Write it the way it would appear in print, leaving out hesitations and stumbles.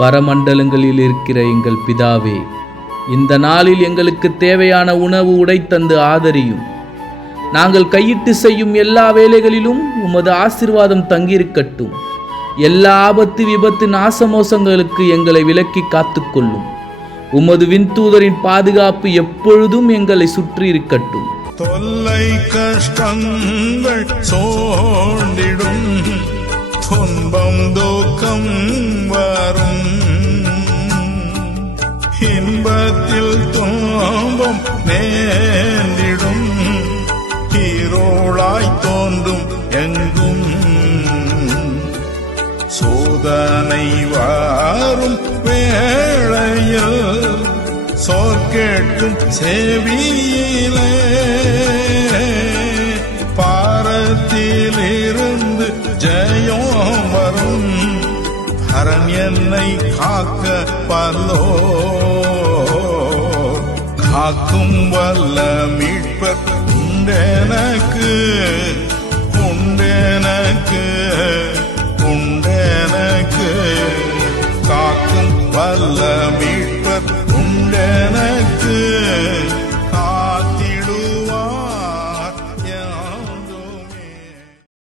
பரமண்டலங்களில் இருக்கிற எங்கள் பிதாவே, இந்த நாளில் எங்களுக்கு தேவையான உணவு உடை தந்து ஆதரியும். நாங்கள் கையிட்டு செய்யும் எல்லா வேலைகளிலும் உமது ஆசீர்வாதம் தங்கியிருக்கட்டும். எல்லா ஆபத்து விபத்து நாசமோசங்களுக்கு எங்களை விலக்கி காத்துக்கொள்ளும். உமது விண்தூதரின் பாதுகாப்பு எப்பொழுதும் எங்களை சுற்றி இருக்கட்டும். தொல்லை கஷ்டங்கள் சோண்டிடும், துன்பம் துக்கம் வரும், இன்பத்தில் துன்பம் நேர்ந்திடும், இருளாய் தோன்றும் எங்கும் சோதனை வாரும் வேளையில் கேட்கும் செவியிலே பாரத்திலிருந்து ஜெயம் வரும். அரண் என்னை காக்க வல்லோ, காக்கும் வல்ல மீட்பர் உண்டெனக்கு, உண்டெனக்கு, உண்டெனக்கு, காக்கும் வல்ல மீட்பர் உண்டென